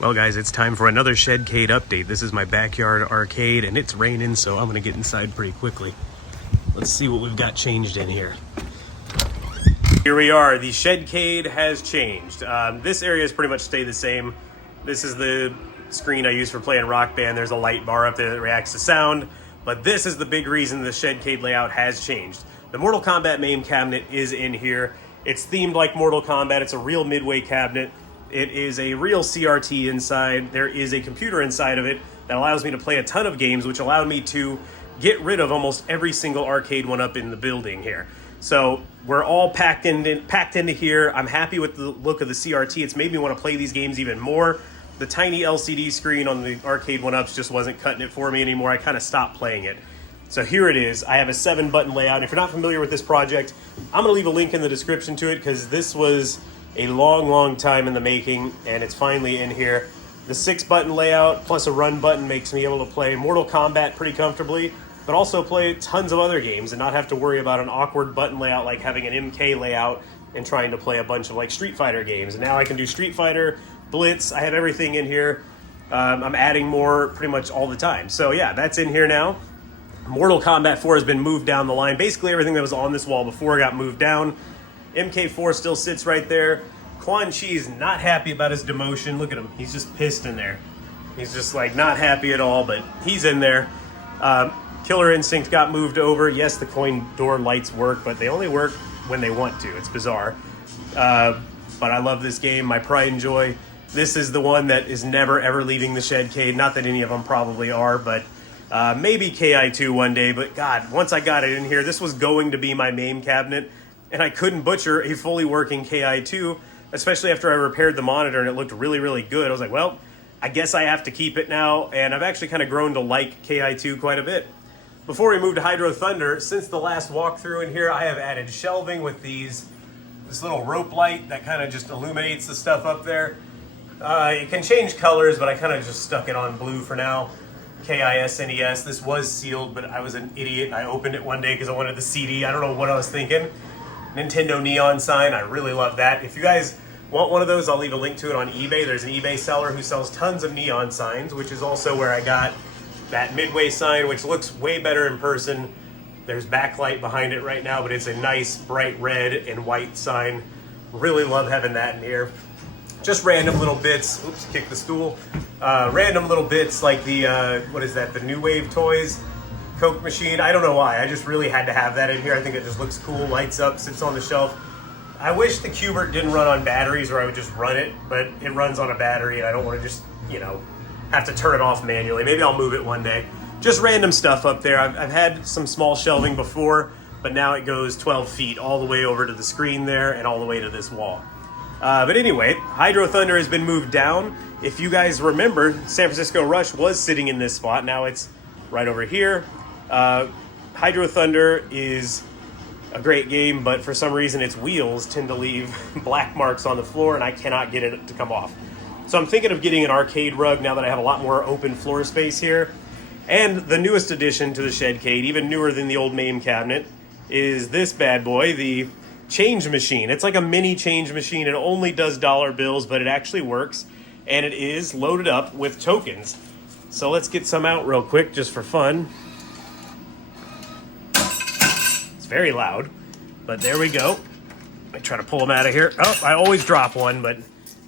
Well guys, it's time for another shed-cade update. This is my backyard arcade and it's raining, so I'm gonna get inside pretty quickly. Let's see what we've got changed in here. Here we are, the shed-cade has changed. This area has pretty much stayed the same. This is the screen I use for playing Rock Band. There's a light bar up there that reacts to sound, but this is the big reason the shed-cade layout has changed. The Mortal Kombat main cabinet is in here. It's themed like Mortal Kombat. It's a real midway cabinet. It is a real CRT inside. There is a computer inside of it that allows me to play a ton of games, which allowed me to get rid of almost every single arcade one up in the building here. So we're all packed into here. I'm happy with the look of the CRT. It's made me want to play these games even more. The tiny LCD screen on the arcade one-ups just wasn't cutting it for me anymore. I kind of stopped playing it. So here it is. I have a 7-button layout. If you're not familiar with this project, I'm going to leave a link in the description to it because this was a long time in the making, and it's finally in here. The 6-button layout plus a run button makes me able to play Mortal Kombat pretty comfortably, but also play tons of other games and not have to worry about an awkward button layout like having an MK layout and trying to play a bunch of like Street Fighter games. And now I can do Street Fighter, Blitz, I have everything in here. I'm adding more pretty much all the time. So yeah, that's in here now. Mortal Kombat 4 has been moved down the line. Basically everything that was on this wall before got moved down. MK4 still sits right there. Quan Chi's not happy about his demotion. Look at him. He's just pissed in there. He's just like not happy at all, but he's in there. Killer Instinct got moved over. Yes, the coin door lights work, but they only work when they want to. It's bizarre. But I love this game. My pride and joy. This is the one that is never ever leaving the shed-cade. Not that any of them probably are, but maybe KI2 one day. But God, once I got it in here, this was going to be my main cabinet. And I couldn't butcher a fully working KI2, especially after I repaired the monitor and it looked really good. I was like, well, I guess I have to keep it now. And I've actually kind of grown to like KI2 quite a bit. Before we move to Hydro Thunder, since the last walkthrough in here, I have added shelving with this little rope light that kind of just illuminates the stuff up there. It can change colors, but I kind of just stuck it on blue for now. KISNES. This was sealed, but I was an idiot and I opened it one day because I wanted the CD. I don't know what I was thinking. Nintendo neon sign, I really love that. If you guys want one of those, I'll leave a link to it on eBay. There's an eBay seller who sells tons of neon signs, which is also where I got that Midway sign, which looks way better in person. There's backlight behind it right now, but it's a nice bright red and white sign. Really love having that in here. Just random little bits. Oops, kick the stool. Random little bits like the, what is that, the New Wave toys. Coke machine. I don't know why. I just really had to have that in here. I think it just looks cool, lights up, sits on the shelf. I wish the Cubert didn't run on batteries or I would just run it, but it runs on a battery and I don't want to just, have to turn it off manually. Maybe I'll move it one day. Just random stuff up there. I've had some small shelving before, but now it goes 12 feet all the way over to the screen there and all the way to this wall. But anyway, Hydro Thunder has been moved down. If you guys remember, San Francisco Rush was sitting in this spot. Now it's right over here. Hydro Thunder is a great game, but for some reason its wheels tend to leave black marks on the floor and I cannot get it to come off. So I'm thinking of getting an arcade rug now that I have a lot more open floor space here. And the newest addition to the shed-cade, even newer than the old main cabinet, is this bad boy, the change machine. It's like a mini change machine. It only does dollar bills, but it actually works. And it is loaded up with tokens. So let's get some out real quick just for fun. Very loud, but there we go. I try to pull them out of here. Oh, I always drop one, but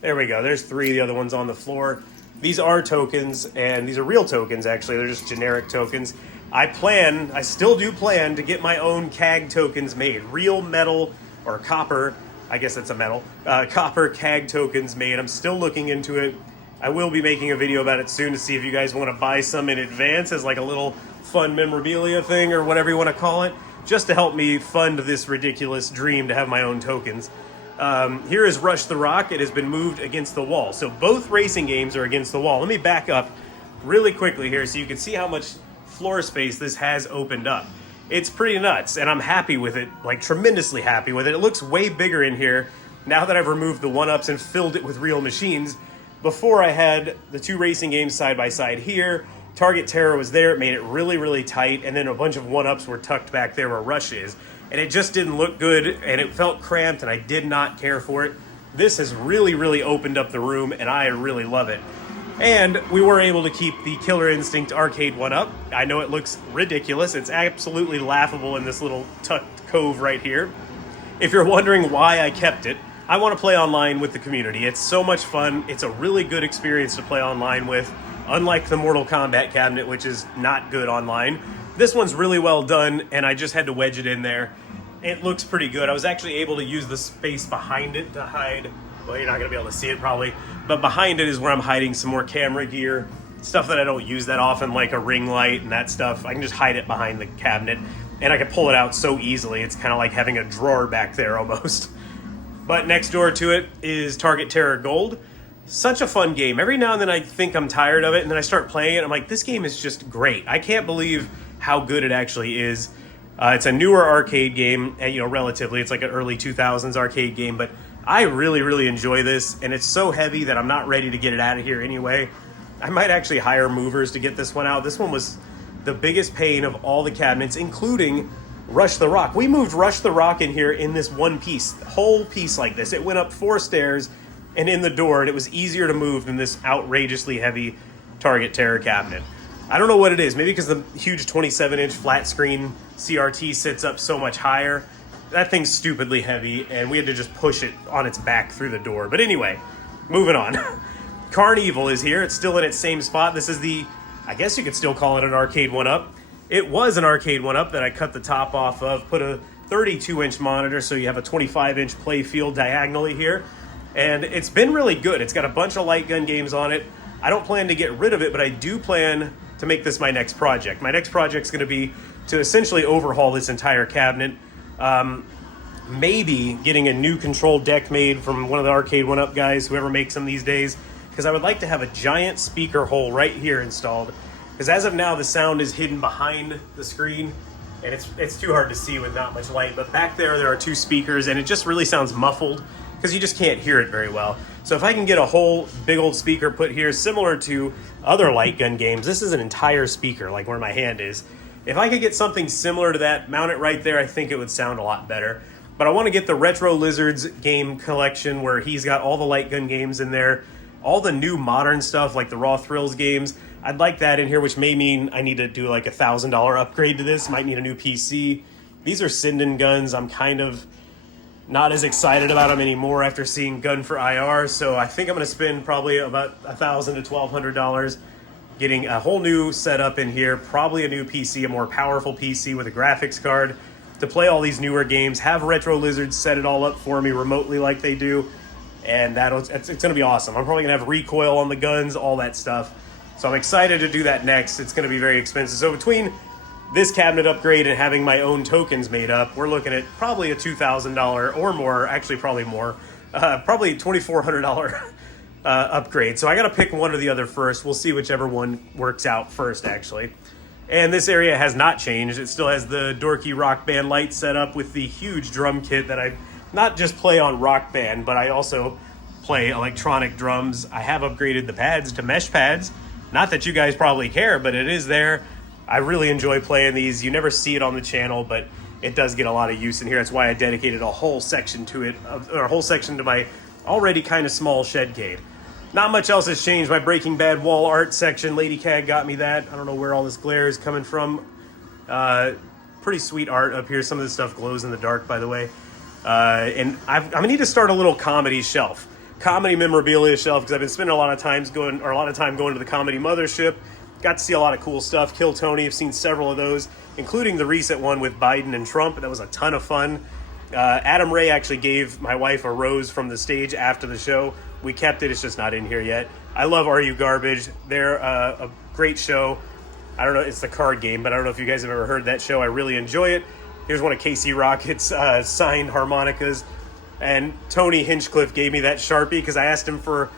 there we go. There's 3, the other one's on the floor. These are tokens, and these are real tokens, actually. They're just generic tokens. I still do plan to get my own CAG tokens made. Real metal, or copper, I guess that's a metal, copper CAG tokens made. I'm still looking into it. I will be making a video about it soon to see if you guys want to buy some in advance as like a little fun memorabilia thing, or whatever you want to call it, just to help me fund this ridiculous dream to have my own tokens. Here is Rush the Rock. It has been moved against the wall. So both racing games are against the wall. Let me back up really quickly here so you can see how much floor space this has opened up. It's pretty nuts, and I'm happy with it, like tremendously happy with it. It looks way bigger in here now that I've removed the one-ups and filled it with real machines. Before I had the 2 racing games side by side here. Target Terror was there. It made it really tight, and then a bunch of one-ups were tucked back there where Rush is. And it just didn't look good, and it felt cramped, and I did not care for it. This has really opened up the room, and I really love it. And we were able to keep the Killer Instinct arcade one up. I know it looks ridiculous. It's absolutely laughable in this little tucked cove right here. If you're wondering why I kept it, I want to play online with the community. It's so much fun. It's a really good experience to play online with. Unlike the Mortal Kombat cabinet, which is not good online, this one's really well done, and I just had to wedge it in there. It looks pretty good. I was actually able to use the space behind it to hide, well, you're not going to be able to see it probably, but behind it is where I'm hiding some more camera gear, stuff that I don't use that often, like a ring light and that stuff. I can just hide it behind the cabinet, and I can pull it out so easily. It's kind of like having a drawer back there almost. But next door to it is Target Terror Gold. Such a fun game. Every now and then I think I'm tired of it, and then I start playing it. I'm like, this game is just great. I can't believe how good it actually is. It's a newer arcade game, and relatively, it's like an early 2000s arcade game, but I really, really enjoy this, and it's so heavy that I'm not ready to get it out of here anyway. I might actually hire movers to get this one out. This one was the biggest pain of all the cabinets, including Rush the Rock. We moved Rush the Rock in here in this one piece, whole piece like this. It went up 4 stairs and in the door, and it was easier to move than this outrageously heavy Target Terror cabinet. I don't know what it is. Maybe because the huge 27-inch flat screen CRT sits up so much higher. That thing's stupidly heavy, and we had to just push it on its back through the door. But anyway, moving on. Carnival is here. It's still in its same spot. This is the, I guess you could still call it an arcade one-up. It was an arcade one-up that I cut the top off of, put a 32-inch monitor, so you have a 25-inch play field diagonally here. And it's been really good. It's got a bunch of light gun games on it. I don't plan to get rid of it, but I do plan to make this my next project. My next project's going to be to essentially overhaul this entire cabinet. Maybe getting a new control deck made from one of the arcade one-up guys, whoever makes them these days, because I would like to have a giant speaker hole right here installed. Because as of now, the sound is hidden behind the screen, and it's too hard to see with not much light. But back there are 2 speakers, and it just really sounds muffled because you just can't hear it very well. So if I can get a whole big old speaker put here, similar to other light gun games, this is an entire speaker, like where my hand is. If I could get something similar to that, mount it right there, I think it would sound a lot better. But I want to get the Retro Lizards game collection where he's got all the light gun games in there, all the new modern stuff like the Raw Thrills games. I'd like that in here, which may mean I need to do like a $1,000 upgrade to this. Might need a new PC. These are Sinden guns. I'm kind of not as excited about them anymore after seeing Gun for IR. So I think I'm going to spend probably about $1,000 to $1,200 getting a whole new setup in here. Probably a new PC, a more powerful PC with a graphics card to play all these newer games. Have Retro Lizards set it all up for me remotely like they do. And it's going to be awesome. I'm probably going to have recoil on the guns, all that stuff. So I'm excited to do that next. It's going to be very expensive. So between this cabinet upgrade and having my own tokens made up, we're looking at probably a $2,000 or more, actually probably more, probably $2,400 upgrade. So I got to pick one or the other first. We'll see whichever one works out first, actually. And this area has not changed. It still has the dorky Rock Band light set up with the huge drum kit that I not just play on Rock Band, but I also play electronic drums. I have upgraded the pads to mesh pads. Not that you guys probably care, but it is there. I really enjoy playing these. You never see it on the channel, but it does get a lot of use in here. That's why I dedicated a whole section to it, or a whole section to my already kind of small shed-cade. Not much else has changed. My Breaking Bad wall art section, Lady Cag got me that. I don't know where all this glare is coming from. Pretty sweet art up here. Some of this stuff glows in the dark, by the way. And I'm gonna need to start a little comedy shelf. Comedy memorabilia shelf, because I've been spending a lot of time going to the Comedy Mothership. Got to see a lot of cool stuff. Kill Tony, I've seen several of those, including the recent one with Biden and Trump. That was a ton of fun. Adam Ray actually gave my wife a rose from the stage after the show. We kept it, it's just not in here yet. I love Are You Garbage? They're a great show. I don't know, it's the card game, but I don't know if you guys have ever heard that show. I really enjoy it. Here's one of Casey Rocket's signed harmonicas. And Tony Hinchcliffe gave me that Sharpie because I asked him for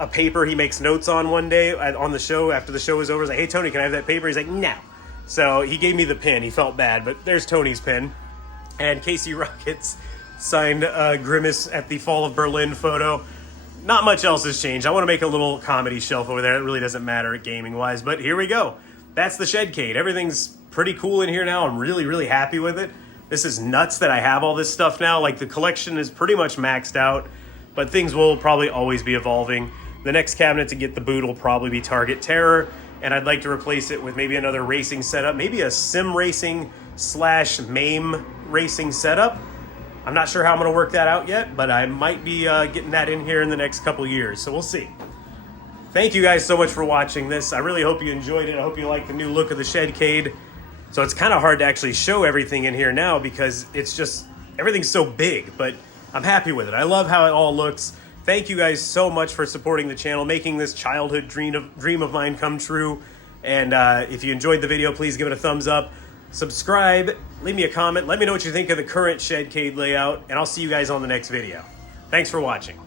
a paper he makes notes on one day on the show after the show was over. I was like, hey, Tony, can I have that paper? He's like, no. So he gave me the pen. He felt bad, but there's Tony's pen. And Casey Rocket's signed Grimace at the Fall of Berlin photo. Not much else has changed. I want to make a little comedy shelf over there. It really doesn't matter gaming-wise, but here we go. That's the Shed-cade. Everything's pretty cool in here now. I'm really, really happy with it. This is nuts that I have all this stuff now. Like, the collection is pretty much maxed out, but things will probably always be evolving. The next cabinet to get the boot will probably be Target Terror, and I'd like to replace it with maybe another racing setup, maybe a sim racing slash MAME racing setup. I'm not sure how I'm going to work that out yet, but I might be getting that in here in the next couple years, so we'll see. Thank you guys so much for watching this. I really hope you enjoyed it. I hope you like the new look of the shed-cade. So it's kind of hard to actually show everything in here now because it's just, everything's so big, but I'm happy with it. I love how it all looks. Thank you guys so much for supporting the channel, making this childhood dream of mine come true. And if you enjoyed the video, please give it a thumbs up. Subscribe, leave me a comment, let me know what you think of the current shed-cade layout, and I'll see you guys on the next video. Thanks for watching.